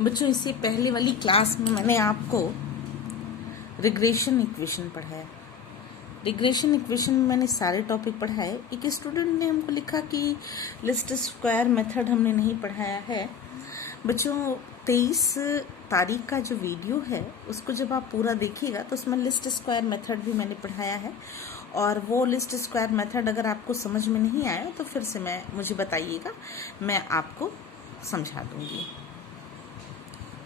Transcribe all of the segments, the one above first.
बच्चों, इससे पहले वाली क्लास में मैंने आपको रिग्रेशन इक्वेशन पढ़ाया। रिग्रेशन इक्वेशन में मैंने सारे टॉपिक पढ़ाए। एक स्टूडेंट ने हमको लिखा कि लिस्ट स्क्वायर मेथड हमने नहीं पढ़ाया है। बच्चों, 23 तारीख का जो वीडियो है उसको जब आप पूरा देखिएगा तो उसमें लिस्ट स्क्वायर मेथड भी मैंने पढ़ाया है, और वो लिस्ट स्क्वायर मेथड अगर आपको समझ में नहीं आया तो फिर से मुझे बताइएगा, मैं आपको समझा दूंगी।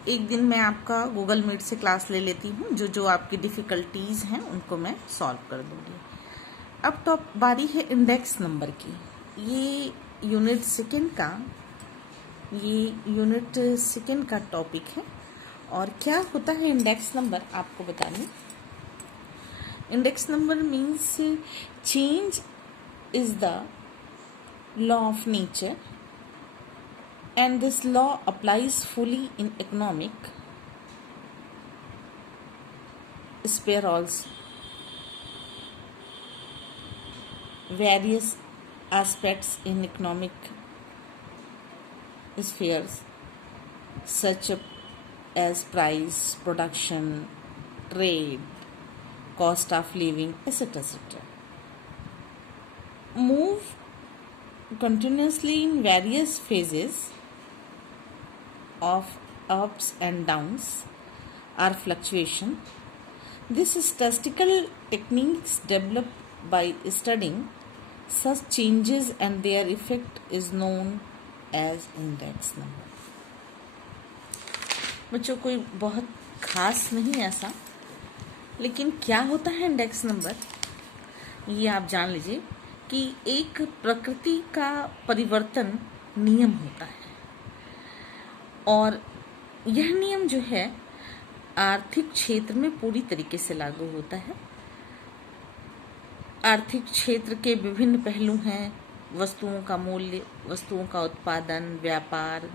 एक दिन मैं आपका गूगल मीट से क्लास ले लेती हूँ, जो आपकी डिफ़िकल्टीज़ हैं उनको मैं सॉल्व कर दूँगी। अब बारी है इंडेक्स नंबर की। ये यूनिट सेकेंड का टॉपिक है। और क्या होता है इंडेक्स नंबर आपको बता दें। Index number means change is the law of nature, and this law applies fully in economic spheres, various aspects in economic spheres such as price, production, trade, cost of living, etc. Move continuously in various phases of ups and downs or fluctuation. This statistical techniques developed by studying such changes and their effect is known as index number. बच्चों, कोई बहुत खास नहीं ऐसा, लेकिन क्या होता है इंडेक्स नंबर ये आप जान लीजिए कि एक प्रकृति का परिवर्तन नियम होता है, और यह नियम जो है आर्थिक क्षेत्र में पूरी तरीके से लागू होता है। आर्थिक क्षेत्र के विभिन्न पहलू हैं: वस्तुओं का मूल्य, वस्तुओं का उत्पादन, व्यापार,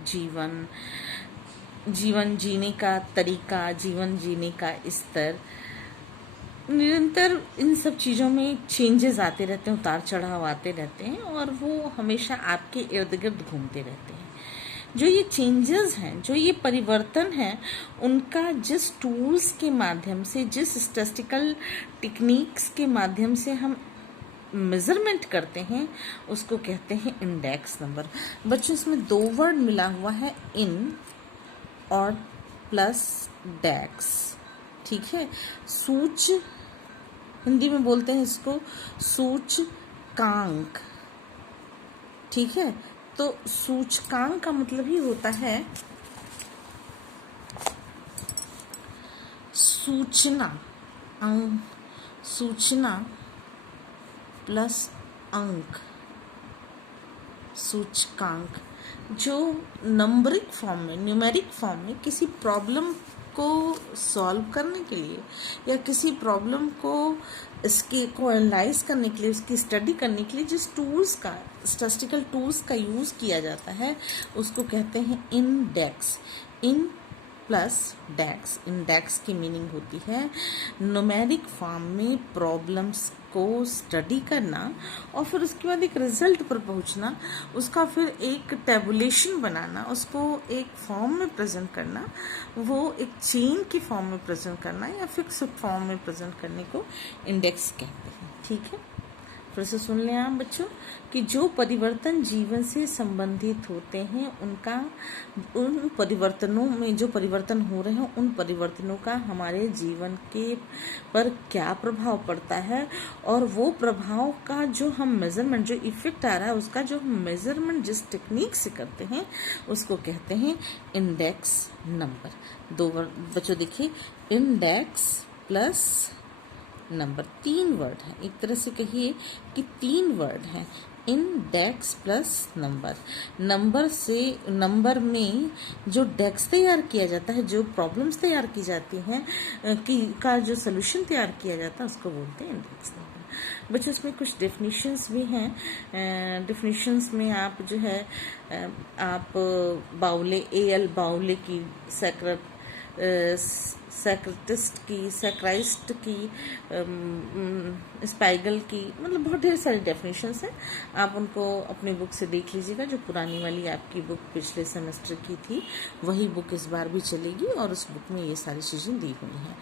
जीवन जीने का तरीका, जीवन जीने का स्तर। निरंतर इन सब चीज़ों में चेंजेस आते रहते हैं, उतार चढ़ाव आते रहते हैं, और वो हमेशा आपके इर्द गिर्द घूमते रहते हैं। जो ये चेंजेस हैं, जो ये परिवर्तन हैं, उनका जिस टूल्स के माध्यम से, जिस स्टैटिस्टिकल टेक्निक्स के माध्यम से हम मेजरमेंट करते हैं, उसको कहते हैं इंडेक्स नंबर। बच्चों, इसमें 2 वर्ड मिला हुआ है, इन और प्लस डेक्स। ठीक है, हिंदी में बोलते हैं इसको सूचकांक। ठीक है, तो सूचकांक का मतलब ही होता है सूचना प्लस अंक। सूचकांक जो नंबरिक फॉर्म में, न्यूमेरिक फॉर्म में किसी प्रॉब्लम को सॉल्व करने के लिए या किसी प्रॉब्लम को एनालाइज करने के लिए, उसकी स्टडी करने के लिए जिस टूल्स का, स्टैटिस्टिकल टूल्स का यूज़ किया जाता है, उसको कहते हैं index. In plus desks. Index की मीनिंग होती है न्यूमेरिक फॉर्म में प्रॉब्लम्स को स्टडी करना, और फिर उसके बाद एक रिजल्ट पर पहुंचना, उसका फिर एक टेबुलेशन बनाना, उसको एक फॉर्म में प्रेजेंट करना, वो एक चेन की फॉर्म में प्रेजेंट करना या फिक्स फॉर्म में प्रेजेंट करने को इंडेक्स कहते हैं। ठीक है, फिर से सुन लें आप बच्चों कि जो परिवर्तन जीवन से संबंधित होते हैं, उन परिवर्तनों में जो परिवर्तन हो रहे हैं, उन परिवर्तनों का हमारे जीवन के पर क्या प्रभाव पड़ता है, और वो प्रभाव का जो हम मेजरमेंट, जो इफेक्ट आ रहा है, उसका जो हम मेजरमेंट जिस टेक्निक से करते हैं, उसको कहते हैं इंडेक्स नंबर। 2 वर्ड बच्चों देखिए, इंडेक्स प्लस नंबर, 3 वर्ड है। एक तरह से कहिए कि 3 वर्ड हैं, इंडेक्स प्लस नंबर। नंबर में जो डेक्स तैयार किया जाता है, जो प्रॉब्लम्स तैयार की जाती हैं, का जो सोल्यूशन तैयार किया जाता है, उसको बोलते हैं इंडेक्स नंबर। बच्चों, इसमें कुछ डेफिनेशंस भी हैं। डेफिनेशंस में आप जो है, आप बाउले, A.L. बाउले की सेक्रेट सैक्राइस्ट की, स्पाइगल की, मतलब बहुत ढेर सारी डेफिनेशंस हैं। आप उनको अपनी बुक से देख लीजिएगा। जो पुरानी वाली आपकी बुक पिछले सेमेस्टर की थी वही बुक इस बार भी चलेगी और उस बुक में ये सारी चीज़ें दी हुई हैं।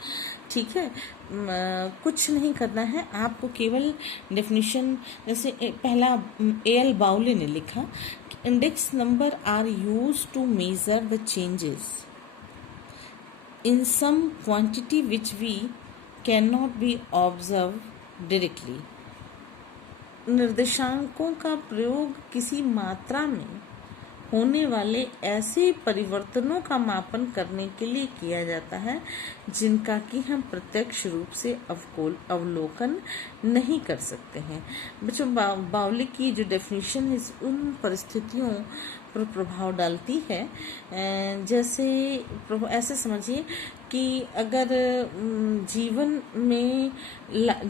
ठीक है, कुछ नहीं करना है आपको, केवल डेफिनेशन जैसे पहला A.L. बाउले ने लिखा, index number are used to measure the changes in some quantity which we cannot be observed directly। निर्देशांकों का प्रयोग किसी मात्रा में होने वाले ऐसे परिवर्तनों का मापन करने के लिए किया जाता है जिनका कि हम प्रत्यक्ष रूप से अवलोकन नहीं कर सकते हैं। बच्चों, बाउले की जो डेफिनेशन है उन परिस्थितियों पर प्रभाव डालती है, जैसे ऐसे समझिए कि अगर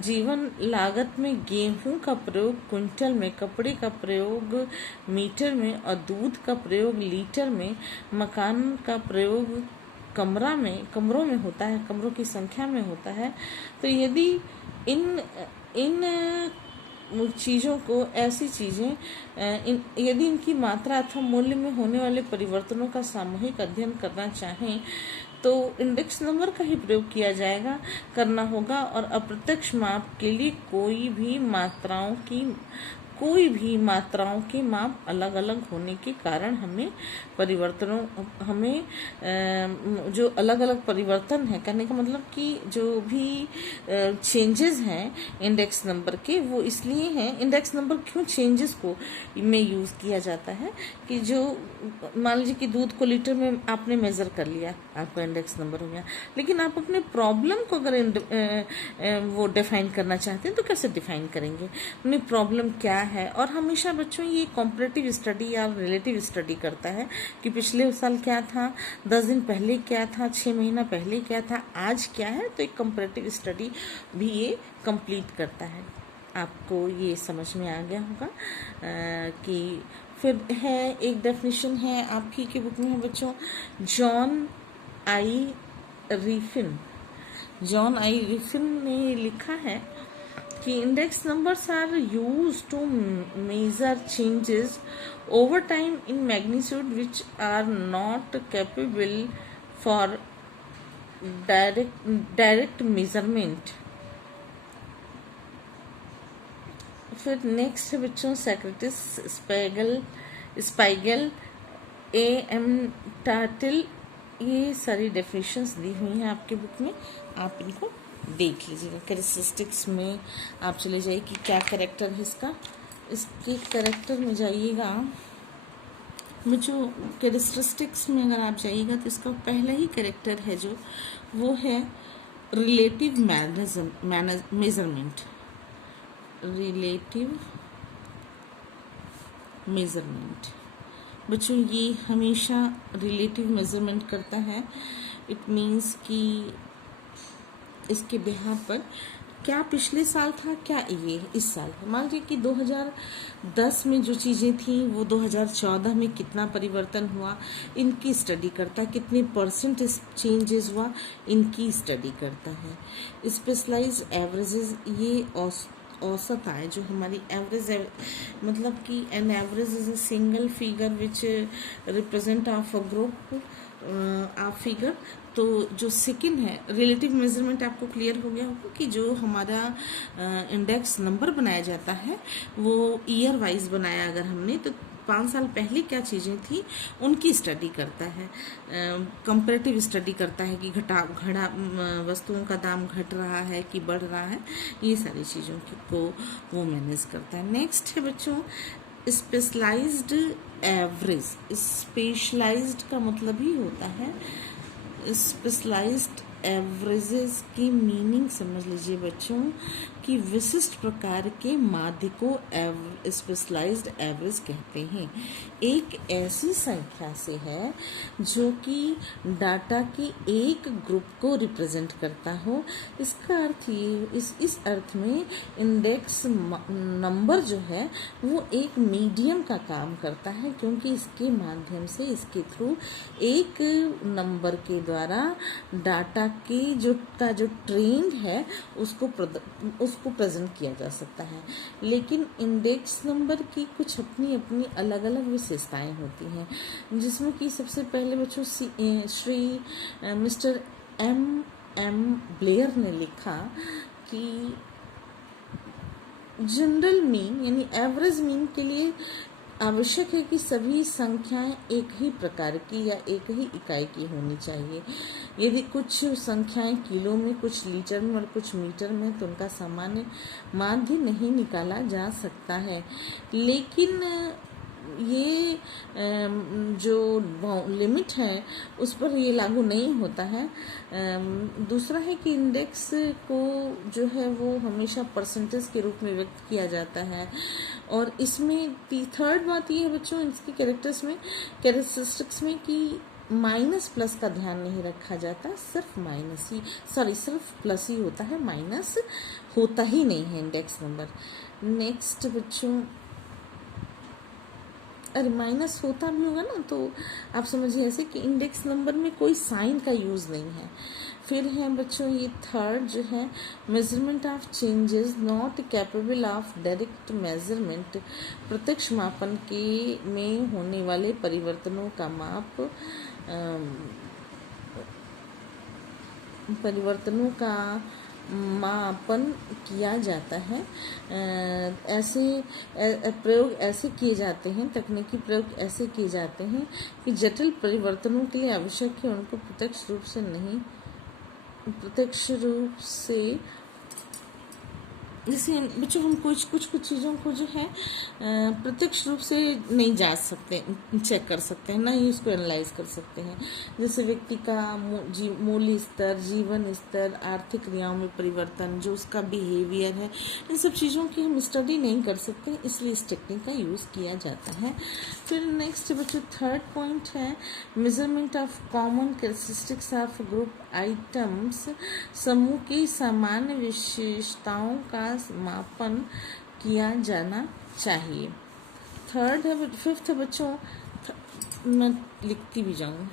जीवन लागत में गेहूं का प्रयोग क्विंटल में, कपड़े का प्रयोग मीटर में और दूध का प्रयोग लीटर में, मकान का प्रयोग कमरों में होता है, कमरों की संख्या में होता है, तो यदि इन चीज़ों को, ऐसी चीज़ें यदि इनकी मात्रा अथवा मूल्य में होने वाले परिवर्तनों का सामूहिक अध्ययन करना चाहें तो इंडेक्स नंबर का ही प्रयोग करना होगा। और अप्रत्यक्ष माप के लिए कोई भी मात्राओं के माप अलग अलग होने के कारण हमें जो अलग अलग परिवर्तन है, कहने का मतलब कि जो भी चेंजेस हैं इंडेक्स नंबर के, वो इसलिए हैं। इंडेक्स नंबर क्यों चेंजेस को में यूज़ किया जाता है कि जो मान लीजिए कि दूध को लीटर में आपने मेज़र कर लिया, आपका इंडेक्स नंबर हो गया, लेकिन आप अपने प्रॉब्लम को अगर वो डिफाइन करना चाहते हैं तो कैसे डिफाइन करेंगे, अपनी प्रॉब्लम क्या है। और हमेशा बच्चों ये कंपैरेटिव स्टडी या रिलेटिव स्टडी करता है कि पिछले साल क्या था, 10 दिन पहले क्या था, 6 महीना पहले क्या था, आज क्या है। तो एक कंपैरेटिव स्टडी भी ये कंप्लीट करता है। आपको ये समझ में आ गया होगा कि फिर है एक डेफिनेशन है आपकी की बुक में है बच्चों, जॉन आई रिफिन ने लिखा है कि index numbers are used to measure changes over time in magnitude which are not capable for direct measurement. फिर नेक्स्ट है बच्चों सैक्रेटिस, स्पाइगल, A.M. टार्टिल, ये सारी डेफिनेशंस दी हुई हैं आपके बुक में, आप इनको देख लीजिएगा। कैरेक्टरिस्टिक्स में आप चले जाइए कि क्या कैरेक्टर है इसके कैरेक्टर में जाइएगा बच्चों। कैरेक्टरिस्टिक्स में अगर आप जाइएगा तो इसका पहला ही कैरेक्टर है जो वो है रिलेटिव मेजरमेंट। बच्चों ये हमेशा रिलेटिव मेजरमेंट करता है। इट मीन्स कि इसके बिहार पर क्या पिछले साल था, क्या ये इस साल है। मान लीजिए कि 2010 में जो चीज़ें थी वो 2014 में कितना परिवर्तन हुआ, इनकी स्टडी करता है। कितने % चेंजेस हुआ, इनकी स्टडी करता है। स्पेशलाइज एवरेजेस, ये औसत आय जो हमारी एवरेज है, मतलब कि an average is a single figure which represent of a group of figure. तो जो सेकंड है रिलेटिव मेजरमेंट, आपको क्लियर हो गया होगा कि जो हमारा इंडेक्स नंबर बनाया जाता है वो ईयर वाइज बनाया अगर हमने, तो 5 साल पहले क्या चीज़ें थी उनकी स्टडी करता है। कंपैरेटिव स्टडी करता है कि वस्तुओं का दाम घट रहा है कि बढ़ रहा है, ये सारी चीज़ों को वो मैनेज करता है। नेक्स्ट है बच्चों स्पेशलाइज्ड एवरेज। स्पेशलाइज्ड का मतलब ही होता है, स्पेशलाइज्ड एवरेजेस की मीनिंग समझ लीजिए बच्चों कि विशिष्ट प्रकार के माध्य को स्पेशलाइज्ड एवरेज कहते हैं। एक ऐसी संख्या से है जो कि डाटा के एक ग्रुप को रिप्रेजेंट करता हो। इसका अर्थ ये इस अर्थ में इंडेक्स नंबर जो है वो एक मीडियम का काम करता है, क्योंकि इसके माध्यम से, इसके थ्रू एक नंबर के द्वारा डाटा के जो ट्रेंड है उसको प्रेजेंट किया जा सकता है। लेकिन इंडेक्स नंबर की कुछ अपनी अपनी अलग अलग विशेषताएं होती हैं, जिसमें कि सबसे पहले बच्चों श्री मिस्टर एम ब्लेयर ने लिखा कि जनरल मीन यानी एवरेज मीन के लिए आवश्यक है कि सभी संख्याएं एक ही प्रकार की या एक ही इकाई की होनी चाहिए। यदि कुछ संख्याएं किलो में, कुछ लीटर में और कुछ मीटर में, तो उनका सामान्य माध्य नहीं निकाला जा सकता है। लेकिन ये जो लिमिट है उस पर ये लागू नहीं होता है। दूसरा है कि इंडेक्स को जो है वो हमेशा परसेंटेज के रूप में व्यक्त किया जाता है। और इसमें थर्ड बात ये है बच्चों, इसकी कैरेक्टरिस्टिक्स में कि माइनस प्लस का ध्यान नहीं रखा जाता, सिर्फ प्लस ही होता है, माइनस होता ही नहीं है इंडेक्स नंबर। नेक्स्ट बच्चों, अरे माइनस होता भी होगा ना तो आप समझिए ऐसे कि इंडेक्स नंबर में कोई साइन का यूज़ नहीं है। फिर है बच्चों ये थर्ड जो है, measurement of changes not capable of direct measurement, प्रत्यक्ष मापन के में होने वाले परिवर्तनों का मापन किया जाता है। प्रयोग ऐसे किए जाते हैं, तकनीकी प्रयोग ऐसे किए जाते हैं कि जटिल परिवर्तनों के लिए आवश्यक है उनको प्रत्यक्ष रूप से जैसे बच्चों हम कुछ चीज़ों को जो है प्रत्यक्ष रूप से नहीं जांच सकते, चेक कर सकते हैं, ना ही उसको एनालाइज कर सकते हैं। जैसे व्यक्ति का मूल्य स्तर, जीवन स्तर, आर्थिक क्रियाओं में परिवर्तन, जो उसका बिहेवियर है, इन सब चीज़ों की हम स्टडी नहीं कर सकते, इसलिए इस टेक्निक का यूज़ किया जाता है। फिर नेक्स्ट बच्चों थर्ड पॉइंट है measurement of common characteristics of group items, समूह की सामान्य विशेषताओं का मापन किया जाना चाहिए। थर्ड है, फिफ्थ है बच्चों, मैं लिखती भी जाऊँ।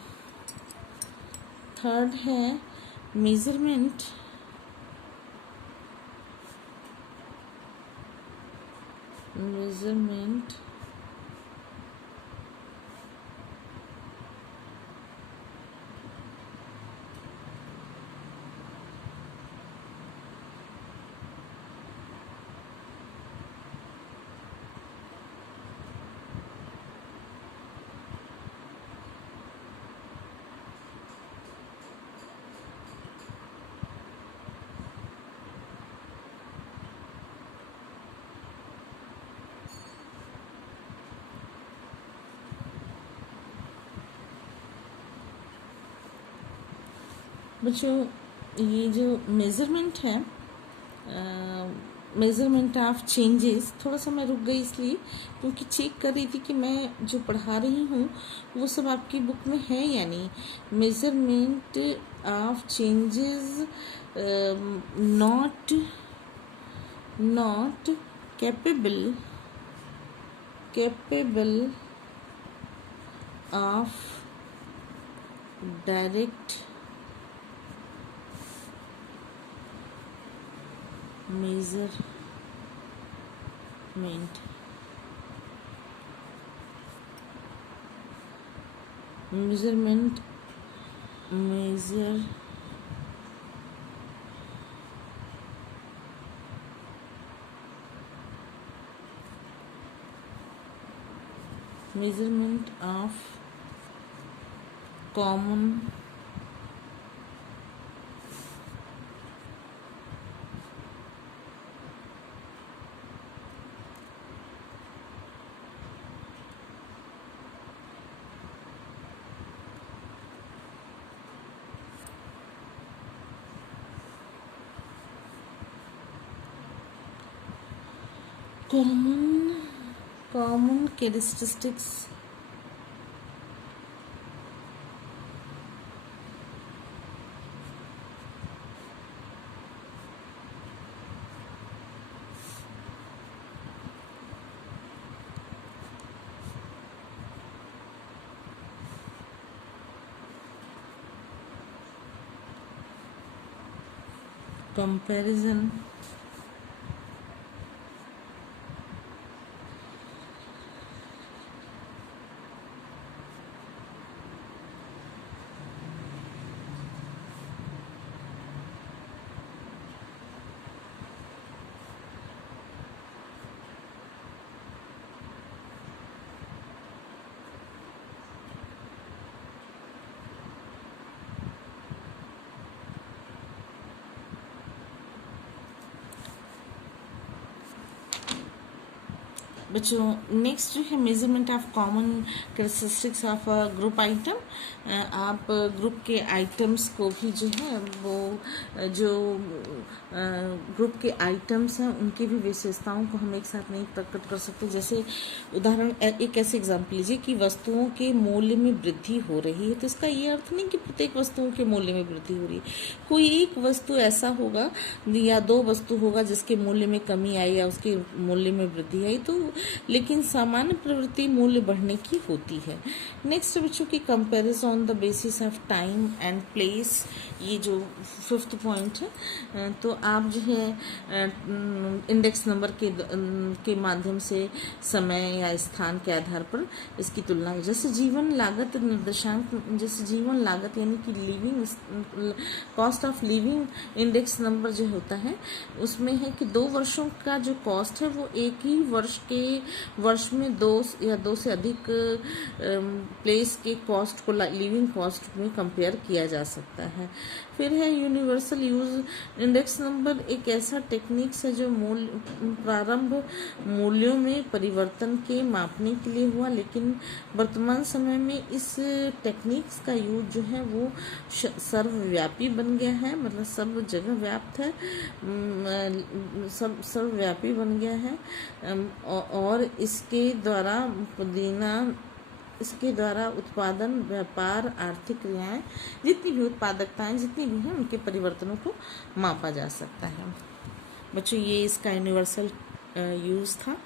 थर्ड है मेजरमेंट बच्चों, ये जो मेज़रमेंट है, मेज़रमेंट ऑफ चेंजेस, थोड़ा सा मैं रुक गई इसलिए क्योंकि चेक कर रही थी कि मैं जो पढ़ा रही हूँ वो सब आपकी बुक में है या नहीं। Measurement of changes not capable of direct measurement measurement of common common common characteristics comparison, बच्चों नेक्स्ट जो है measurement of common characteristics of a group item. आप ग्रुप के आइटम्स को भी जो है वो जो ग्रुप के आइटम्स हैं उनकी भी विशेषताओं को हम एक साथ नहीं प्रकट कर सकते। जैसे उदाहरण एक ऐसे एग्जाम्पल लीजिए कि वस्तुओं के मूल्य में वृद्धि हो रही है, तो इसका ये अर्थ नहीं कि प्रत्येक वस्तुओं के मूल्य में वृद्धि हो रही है। कोई एक वस्तु ऐसा होगा या दो वस्तु होगा जिसके मूल्य में कमी आई या उसके मूल्य में वृद्धि आई, तो लेकिन सामान्य प्रवृत्ति मूल्य बढ़ने की होती है। नेक्स्ट बच्चों की comparison on the basis of time and place, ये जो 5th पॉइंट है। तो आप जो है इंडेक्स नंबर के माध्यम से समय या स्थान के आधार पर इसकी तुलना, जैसे जीवन लागत निर्देशांक, जैसे जीवन लागत यानी कि living cost of living index number जो होता है उसमें है कि 2 वर्षों का जो कॉस्ट है वो एक ही वर्ष में 2 या 2 से अधिक प्लेस के कॉस्ट को लिविंग कॉस्ट में कंपेयर किया जा सकता है। फिर है यूनिवर्सल यूज इंडेक्स नंबर, एक ऐसा टेक्निक्स है जो प्रारंभ मूल्यों में परिवर्तन के मापने के लिए हुआ, लेकिन वर्तमान समय में इस टेक्निक्स का यूज जो है वो सर्वव्यापी बन गया है, मतलब सब जगह व्याप्त है, सब सर्वव्यापी बन गया है। और इसके द्वारा उत्पादन, व्यापार, आर्थिक क्रियाएं, जितनी भी उत्पादकताएं जितनी भी हैं उनके परिवर्तनों को मापा जा सकता है। बच्चों ये इसका यूनिवर्सल यूज था।